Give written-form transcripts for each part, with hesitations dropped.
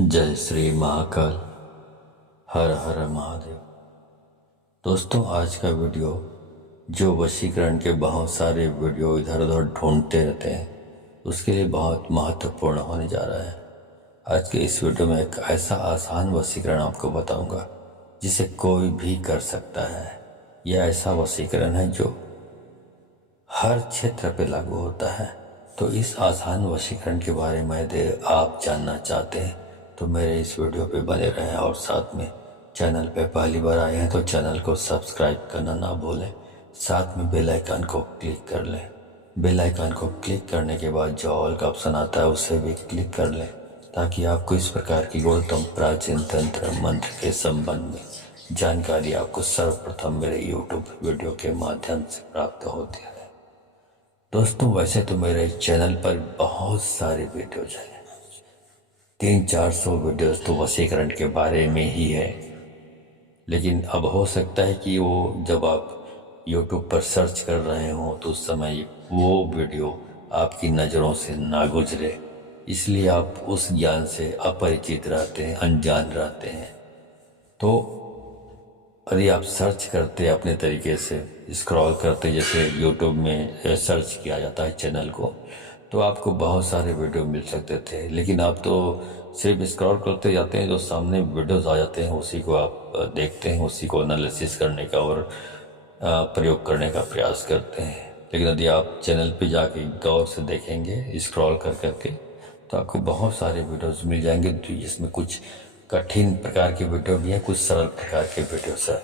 जय श्री महाकाल। हर हर महादेव। दोस्तों, आज का वीडियो जो वशीकरण के बहुत सारे वीडियो इधर उधर ढूंढते रहते हैं उसके लिए बहुत महत्वपूर्ण होने जा रहा है। आज के इस वीडियो में एक ऐसा आसान वशीकरण आपको बताऊंगा जिसे कोई भी कर सकता है। यह ऐसा वशीकरण है जो हर क्षेत्र पे लागू होता है। तो इस आसान वशीकरण के बारे में यदि आप जानना चाहते हैं तो मेरे इस वीडियो पे बने रहें, और साथ में चैनल पे पहली बार आए हैं तो चैनल को सब्सक्राइब करना ना भूलें। साथ में बेल आइकन को क्लिक कर लें। बेल आइकन को क्लिक करने के बाद जो ऑल का ऑप्शन आता है उसे भी क्लिक कर लें, ताकि आपको इस प्रकार की गौतम प्राचीन तंत्र मंत्र के संबंध में जानकारी आपको सर्वप्रथम मेरे यूट्यूब वीडियो के माध्यम से प्राप्त होती है। दोस्तों, वैसे तो मेरे चैनल पर बहुत सारे वीडियोज हैं, 300-400 वीडियोस तो वशीकरण के बारे में ही है। लेकिन अब हो सकता है कि वो जब आप YouTube पर सर्च कर रहे हो तो उस समय वो वीडियो आपकी नज़रों से ना गुजरे, इसलिए आप उस ज्ञान से अपरिचित रहते हैं, अनजान रहते हैं। तो यदि आप सर्च करते अपने तरीके से स्क्रॉल करते, जैसे YouTube में सर्च किया जाता है चैनल को, तो आपको बहुत सारे वीडियो मिल सकते थे। लेकिन आप तो सिर्फ स्क्रॉल करते जाते हैं, जो सामने वीडियोस आ जाते हैं उसी को आप देखते हैं, उसी को एनालिसिस करने का और प्रयोग करने का प्रयास करते हैं। लेकिन यदि आप चैनल पे जाके गौर से देखेंगे स्क्रॉल कर करके, तो आपको बहुत सारे वीडियोस मिल जाएंगे, जिसमें कुछ कठिन प्रकार के वीडियो भी हैं, कुछ सरल प्रकार के वीडियोस हैं।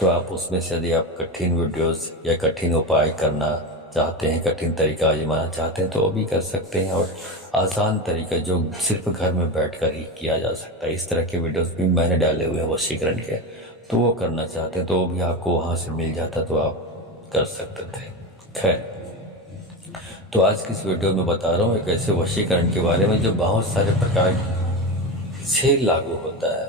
तो आप उसमें से यदि आप कठिन वीडियोस या कठिन उपाय करना चाहते हैं, कठिन तरीका आजमाना चाहते हैं तो वो भी कर सकते हैं, और आसान तरीका जो सिर्फ घर में बैठकर ही किया जा सकता है, इस तरह के वीडियोस भी मैंने डाले हुए हैं वशीकरण के। तो वो करना चाहते हैं तो वो भी आपको वहाँ से मिल जाता, तो आप कर सकते थे। खैर, तो आज की इस वीडियो में बता रहा हूँ एक ऐसे वशीकरण के बारे में जो बहुत सारे प्रकार से लागू होता है।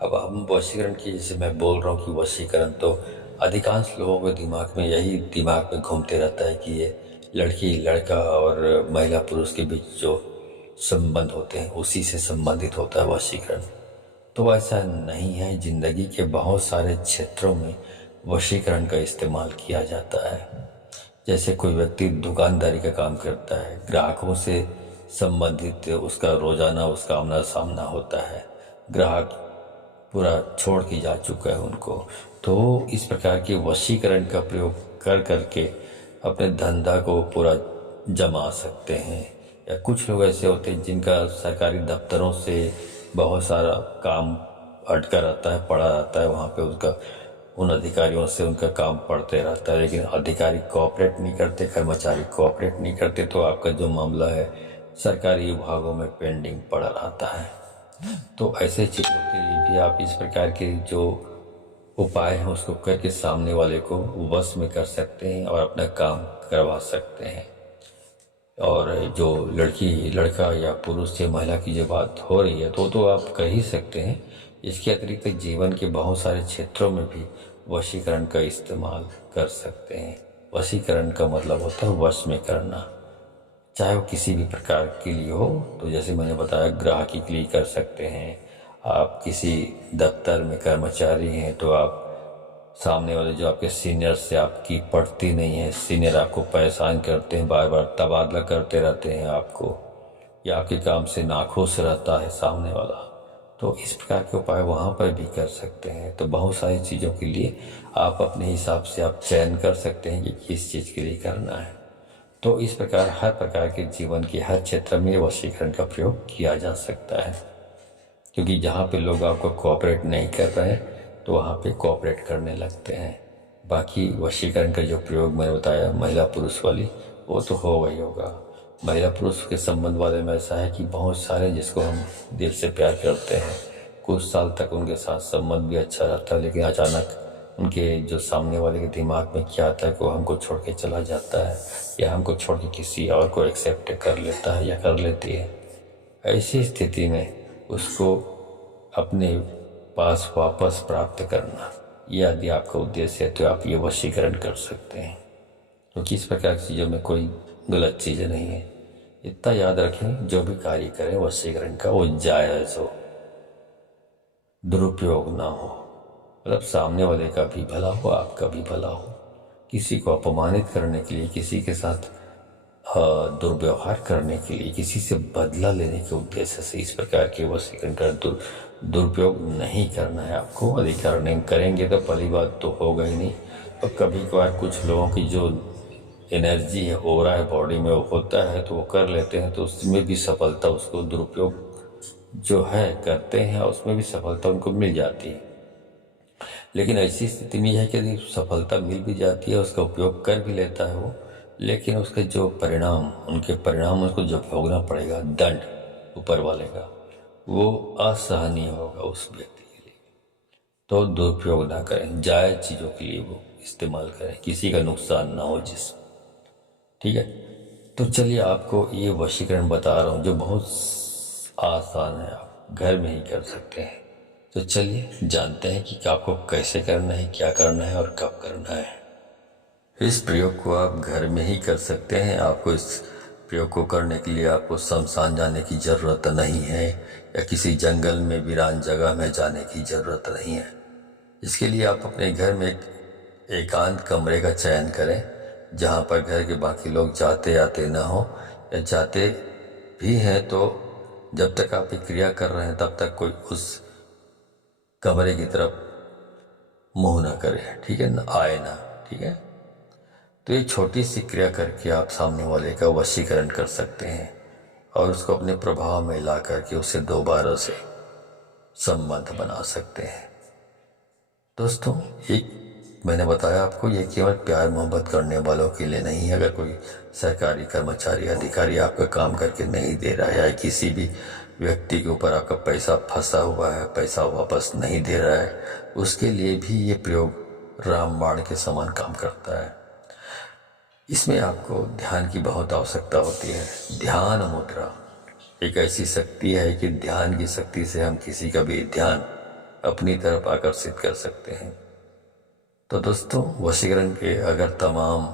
अब हम वशीकरण की, जैसे मैं बोल रहा हूँ कि वशीकरण, तो अधिकांश लोगों के दिमाग में यही दिमाग में घूमते रहता है कि ये लड़की लड़का और महिला पुरुष के बीच जो संबंध होते हैं उसी से संबंधित होता है वशीकरण। तो ऐसा नहीं है। जिंदगी के बहुत सारे क्षेत्रों में वशीकरण का इस्तेमाल किया जाता है। जैसे कोई व्यक्ति दुकानदारी का काम करता है, ग्राहकों से संबंधित उसका रोजाना उसका आमना सामना होता है, ग्राहक पूरा छोड़ के जा चुका है उनको, तो इस प्रकार के वशीकरण का प्रयोग कर करके अपने धंधा को पूरा जमा सकते हैं। या कुछ लोग ऐसे होते हैं जिनका सरकारी दफ्तरों से बहुत सारा काम अटका रहता है, पड़ा रहता है, वहाँ पे उसका उन अधिकारियों से उनका काम पड़ते रहता है, लेकिन अधिकारी कोऑपरेट नहीं करते, कर्मचारी कोऑपरेट नहीं करते, तो आपका जो मामला है सरकारी विभागों में पेंडिंग पड़ा रहता है। तो ऐसे चीज़ों के लिए भी आप इस प्रकार के जो उपाय हैं उसको करके सामने वाले को वश में कर सकते हैं और अपना काम करवा सकते हैं। और जो लड़की लड़का या पुरुष या महिला की जो बात हो रही है तो आप कह ही सकते हैं। इसके अतिरिक्त जीवन के बहुत सारे क्षेत्रों में भी वशीकरण का इस्तेमाल कर सकते हैं। वशीकरण का मतलब होता है वश में करना, चाहे वो किसी भी प्रकार के लिए हो। तो जैसे मैंने बताया, ग्राहकी के लिए कर सकते हैं। आप किसी दफ्तर में कर्मचारी हैं तो आप सामने वाले जो आपके सीनियर से आपकी पड़ती नहीं है, सीनियर आपको परेशान करते हैं, बार बार तबादला करते रहते हैं आपको, या आपके काम से नाखुश रहता है सामने वाला, तो इस प्रकार के उपाय वहाँ पर भी कर सकते हैं। तो बहुत सारी चीज़ों के लिए आप अपने हिसाब से आप चयन कर सकते हैं कि किस चीज़ के लिए करना है। तो इस प्रकार हर प्रकार के जीवन के हर क्षेत्र में वशीकरण का प्रयोग किया जा सकता है, क्योंकि जहाँ पे लोग आपको कोऑपरेट नहीं कर रहे हैं तो वहाँ पे कोऑपरेट करने लगते हैं। बाकी वशीकरण का जो प्रयोग मैंने बताया महिला पुरुष वाली, वो तो होगा ही होगा। महिला पुरुष के संबंध वाले में ऐसा है कि बहुत सारे जिसको हम दिल से प्यार करते हैं, कुछ साल तक उनके साथ संबंध भी अच्छा रहता है, लेकिन अचानक उनके जो सामने वाले के दिमाग में क्या आता है कि वो हमको छोड़ के चला जाता है, या हमको छोड़ के किसी और को एक्सेप्ट कर लेता है या कर लेती है। ऐसी स्थिति में उसको अपने पास वापस प्राप्त करना, यदि आपका उद्देश्य है तो आप ये वशीकरण कर सकते हैं। क्योंकि इस प्रकार की चीज़ों में कोई गलत चीज़ नहीं है। इतना याद रखें, जो भी कार्य करें वशीकरण का वो जायज़ हो, दुरुपयोग ना हो, मतलब सामने वाले का भी भला हो, आपका भी भला हो। किसी को अपमानित करने के लिए, किसी के साथ दुर्व्यवहार करने के लिए, किसी से बदला लेने के उद्देश्य से इस प्रकार के वशीकरण का दुरुपयोग नहीं करना है आपको। अधिकार नहीं करेंगे तो पहली बात तो होगा ही नहीं। और कभी कभार कुछ लोगों की जो एनर्जी है, ओरा है बॉडी में, वो होता है तो वो कर लेते हैं, तो उसमें भी सफलता, उसको दुरुपयोग जो है करते हैं, उसमें भी सफलता उनको मिल जाती है। लेकिन ऐसी स्थिति में यह है कि यदि सफलता मिल भी जाती है, उसका उपयोग कर भी लेता है वो, लेकिन उसके जो परिणाम, उनके परिणाम उसको जो भोगना पड़ेगा, दंड ऊपर वाले का, वो असहनीय होगा उस व्यक्ति के लिए। तो दुरुपयोग ना करें, जायज़ चीज़ों के लिए वो इस्तेमाल करें, किसी का नुकसान ना हो जिसमें। ठीक है, तो चलिए आपको ये वशीकरण बता रहा हूँ जो बहुत आसान है, आप घर में ही कर सकते हैं। तो चलिए जानते हैं कि आपको कैसे करना है, क्या करना है और कब करना है। इस प्रयोग को आप घर में ही कर सकते हैं। आपको इस प्रयोग को करने के लिए आपको शमशान जाने की ज़रूरत नहीं है, या किसी जंगल में वीरान जगह में जाने की ज़रूरत नहीं है। इसके लिए आप अपने घर में एक एकांत कमरे का चयन करें, जहाँ पर घर के बाकी लोग जाते आते ना हो, या जाते भी हैं तो जब तक आप ये क्रिया कर रहे हैं तब तक कोई उस कमरे की तरफ मुंह ना करे, ठीक है ना, आए ना। ठीक है, तो ये छोटी सी क्रिया करके आप सामने वाले का वशीकरण कर सकते हैं और उसको अपने प्रभाव में ला करके उससे दोबारा से संबंध बना सकते हैं। दोस्तों, एक मैंने बताया आपको, ये केवल प्यार मोहब्बत करने वालों के लिए नहीं है। अगर कोई सरकारी कर्मचारी अधिकारी आपका काम करके नहीं दे रहा है, या किसी भी व्यक्ति के ऊपर आपका पैसा फंसा हुआ है, पैसा वापस नहीं दे रहा है, उसके लिए भी ये प्रयोग रामबाण के समान काम करता है। इसमें आपको ध्यान की बहुत आवश्यकता होती है। ध्यान मुद्रा एक ऐसी शक्ति है कि ध्यान की शक्ति से हम किसी का भी ध्यान अपनी तरफ आकर्षित कर सकते हैं। तो दोस्तों, वशीकरण के अगर तमाम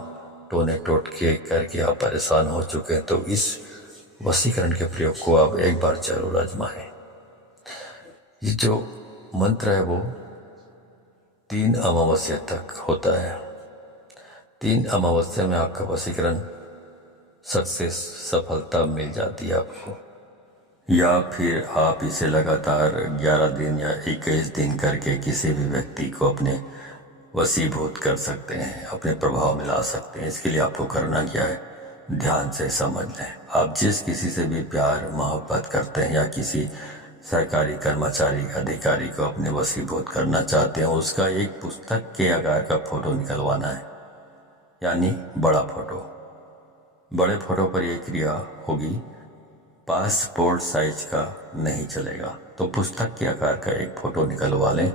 टोने टोटके करके आप परेशान हो चुके हैं, तो इस वशीकरण के प्रयोग को आप एक बार जरूर आजमाएं। ये जो मंत्र है वो 3 अमावस्या तक होता है। 3 अमावस्या में आपका वशीकरण सक्सेस, सफलता मिल जाती है आपको। या फिर आप इसे लगातार 11 दिन या 21 दिन करके किसी भी व्यक्ति को अपने वशीभूत कर सकते हैं, अपने प्रभाव में ला सकते हैं। इसके लिए आपको करना क्या है, ध्यान से समझ लें। आप जिस किसी से भी प्यार मोहब्बत करते हैं, या किसी सरकारी कर्मचारी अधिकारी को अपने वशीभूत करना चाहते हैं, उसका एक पुस्तक के आकार का फोटो निकलवाना है, यानी बड़ा फोटो। बड़े फोटो पर यह क्रिया होगी, पासपोर्ट साइज का नहीं चलेगा। तो पुस्तक के आकार का एक फोटो निकलवा लें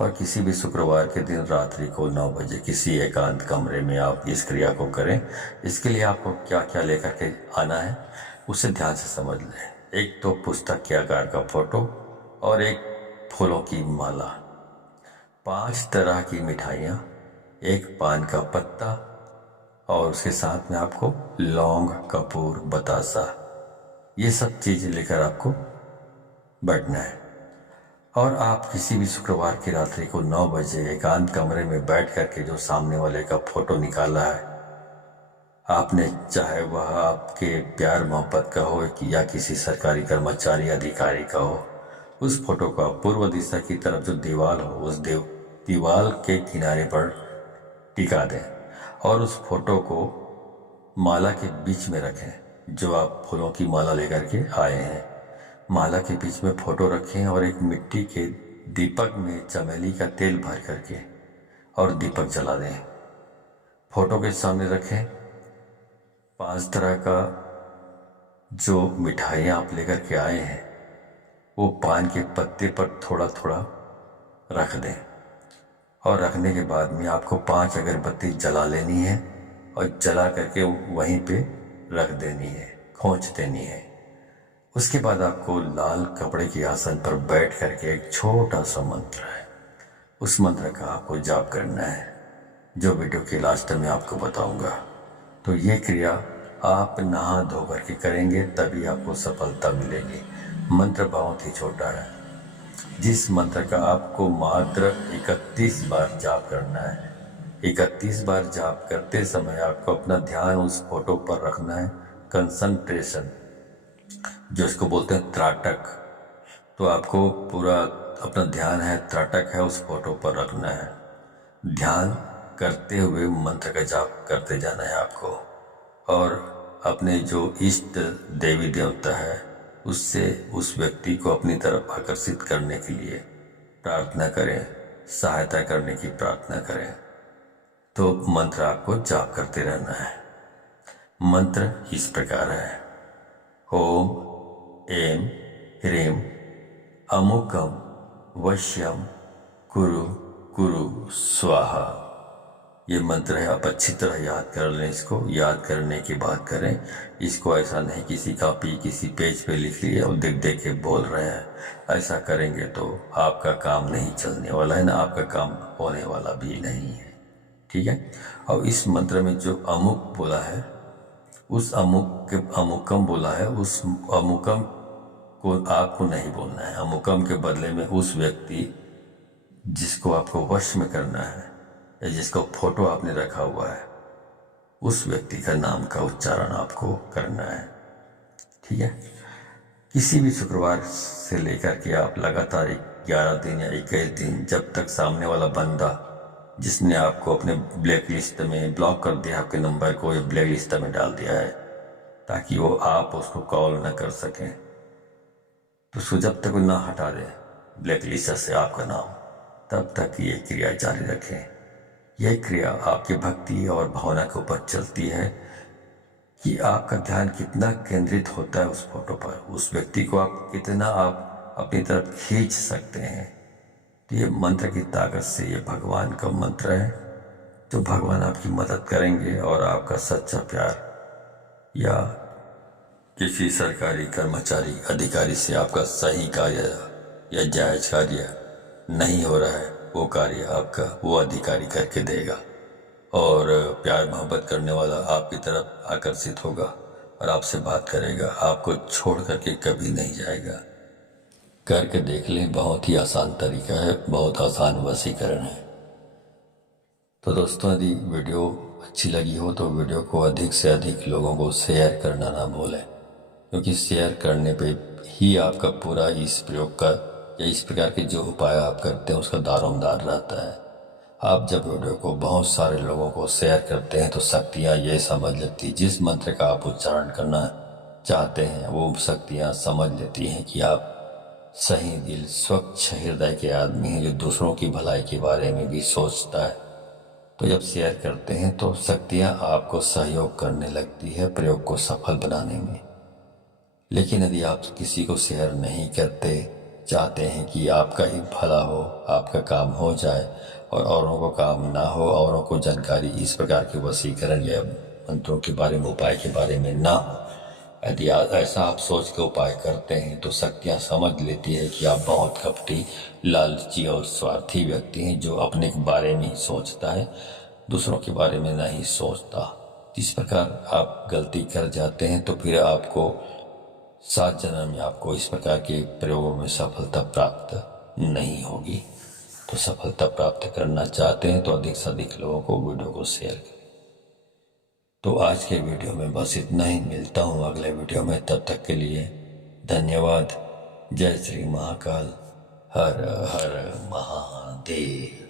और किसी भी शुक्रवार के दिन रात्रि को 9 बजे किसी एकांत कमरे में आप इस क्रिया को करें। इसके लिए आपको क्या क्या लेकर के आना है उसे ध्यान से समझ लें। एक तो पुस्तक के आकार का फोटो और एक फूलों की माला, 5 तरह की मिठाइयाँ, एक पान का पत्ता, और उसके साथ में आपको लौंग, कपूर, बतासा, ये सब चीज़ें लेकर आपको बैठना है। और आप किसी भी शुक्रवार की रात्रि को 9 बजे एकांत कमरे में बैठ करके जो सामने वाले का फोटो निकाला है आपने, चाहे वह आपके प्यार मोहब्बत का हो या किसी सरकारी कर्मचारी अधिकारी का हो, उस फोटो का पूर्व दिशा की तरफ जो दीवार हो, उस दीवार के किनारे पर टिका दें और उस फोटो को माला के बीच में रखें। जो आप फूलों की माला लेकर के आए हैं, माला के बीच में फोटो रखें और एक मिट्टी के दीपक में चमेली का तेल भर करके और दीपक जला दें। फोटो के सामने रखें। 5 तरह का जो मिठाइयाँ आप लेकर के आए हैं वो पान के पत्ते पर थोड़ा थोड़ा रख दें, और रखने के बाद में आपको 5 अगरबत्ती जला लेनी है और जला करके वहीं पे रख देनी है, खोंच देनी है। उसके बाद आपको लाल कपड़े के आसन पर बैठ करके एक छोटा सा मंत्र है, उस मंत्र का आपको जाप करना है, जो वीडियो के लास्ट में आपको बताऊंगा। तो ये क्रिया आप नहा धो करके करेंगे तभी आपको सफलता मिलेगी। मंत्र बहुत ही छोटा है, जिस मंत्र का आपको मात्र 31 बार जाप करना है। 31 बार जाप करते समय आपको अपना ध्यान उस फोटो पर रखना है। कंसंट्रेशन, जो इसको बोलते हैं त्राटक, तो आपको पूरा अपना ध्यान है, त्राटक है, उस फोटो पर रखना है। ध्यान करते हुए मंत्र का जाप करते जाना है आपको, और अपने जो इष्ट देवी देवता है उससे उस व्यक्ति को अपनी तरफ आकर्षित करने के लिए प्रार्थना करें, सहायता करने की प्रार्थना करें। तो मंत्र आपको जाप करते रहना है। मंत्र इस प्रकार है: ओम ऐं ह्रीं अमुकम वश्यम कुरु कुरु स्वाहा। ये मंत्र है, आप अच्छी तरह याद कर लें। इसको याद करने की बात करें। इसको ऐसा नहीं किसी कॉपी किसी पेज पे लिख लिए और देख देख के बोल रहे हैं। ऐसा करेंगे तो आपका काम नहीं चलने वाला है ना, आपका काम होने वाला भी नहीं है। ठीक है। और इस मंत्र में जो अमुक बोला है, उस अमुकम बोला है, उस अमुकम को आपको नहीं बोलना है। अमुकम के बदले में उस व्यक्ति जिसको आपको वश में करना है या जिसको फोटो आपने रखा हुआ है, उस व्यक्ति का नाम का उच्चारण आपको करना है। ठीक है। किसी भी शुक्रवार से लेकर के आप लगातार 11 दिन या 21 दिन, जब तक सामने वाला बंदा जिसने आपको अपने ब्लैक लिस्ट में ब्लॉक कर दिया, आपके नंबर को या ब्लैक लिस्ट में डाल दिया है ताकि वो आप उसको कॉल न कर सकें, तो उसको जब तक वो ना हटा दे ब्लैक लिस्ट से आपका नाम, तब तक ये क्रिया जारी रखें। यह क्रिया आपकी भक्ति और भावना के ऊपर चलती है कि आपका ध्यान कितना केंद्रित होता है उस फोटो पर, उस व्यक्ति को आप कितना आप अपनी तरफ खींच सकते हैं। तो ये मंत्र की ताकत से, ये भगवान का मंत्र है, तो भगवान आपकी मदद करेंगे और आपका सच्चा प्यार या किसी सरकारी कर्मचारी अधिकारी से आपका सही कार्य या जायज कार्य नहीं हो रहा है, वो कार्य आपका वो अधिकारी करके देगा और प्यार मोहब्बत करने वाला आपकी तरफ आकर्षित होगा और आपसे बात करेगा, आपको छोड़ करके कभी नहीं जाएगा। करके देख लें, बहुत ही आसान तरीका है, बहुत आसान वशीकरण है। तो दोस्तों, यदि वीडियो अच्छी लगी हो तो वीडियो को अधिक से अधिक लोगों को शेयर करना ना भूलें, क्योंकि शेयर करने पे ही आपका पूरा इस प्रयोग का या इस प्रकार के जो उपाय आप करते हैं उसका दारोमदार रहता है। आप जब वीडियो को बहुत सारे लोगों को शेयर करते हैं तो शक्तियाँ ये समझ लेती, जिस मंत्र का आप उच्चारण करना चाहते हैं वो शक्तियाँ समझ लेती हैं कि आप सही दिल स्वच्छ हृदय के आदमी हैं, जो दूसरों की भलाई के बारे में भी सोचता है। तो जब शेयर करते हैं तो शक्तियाँ आपको सहयोग करने लगती है प्रयोग को सफल बनाने में। लेकिन यदि आप किसी को शेयर नहीं करते, चाहते हैं कि आपका ही भला हो, आपका काम हो जाए और औरों को काम ना हो, औरों को जानकारी इस प्रकार के वशीकरण या मंत्रों के बारे में, उपाय के बारे में ना हो, यदि ऐसा आप सोच के उपाय करते हैं तो शक्तियाँ समझ लेती है कि आप बहुत कपटी, लालची और स्वार्थी व्यक्ति हैं, जो अपने के बारे में ही सोचता है, दूसरों के बारे में नहीं सोचता। इस प्रकार आप गलती कर जाते हैं तो फिर आपको 7 जन्म में आपको इस प्रकार के प्रयोगों में सफलता प्राप्त नहीं होगी। तो सफलता प्राप्त करना चाहते हैं तो अधिक से अधिक लोगों को वीडियो को शेयर करें। तो आज के वीडियो में बस इतना ही, मिलता हूँ अगले वीडियो में, तब तक के लिए धन्यवाद। जय श्री महाकाल, हर हर महादेव।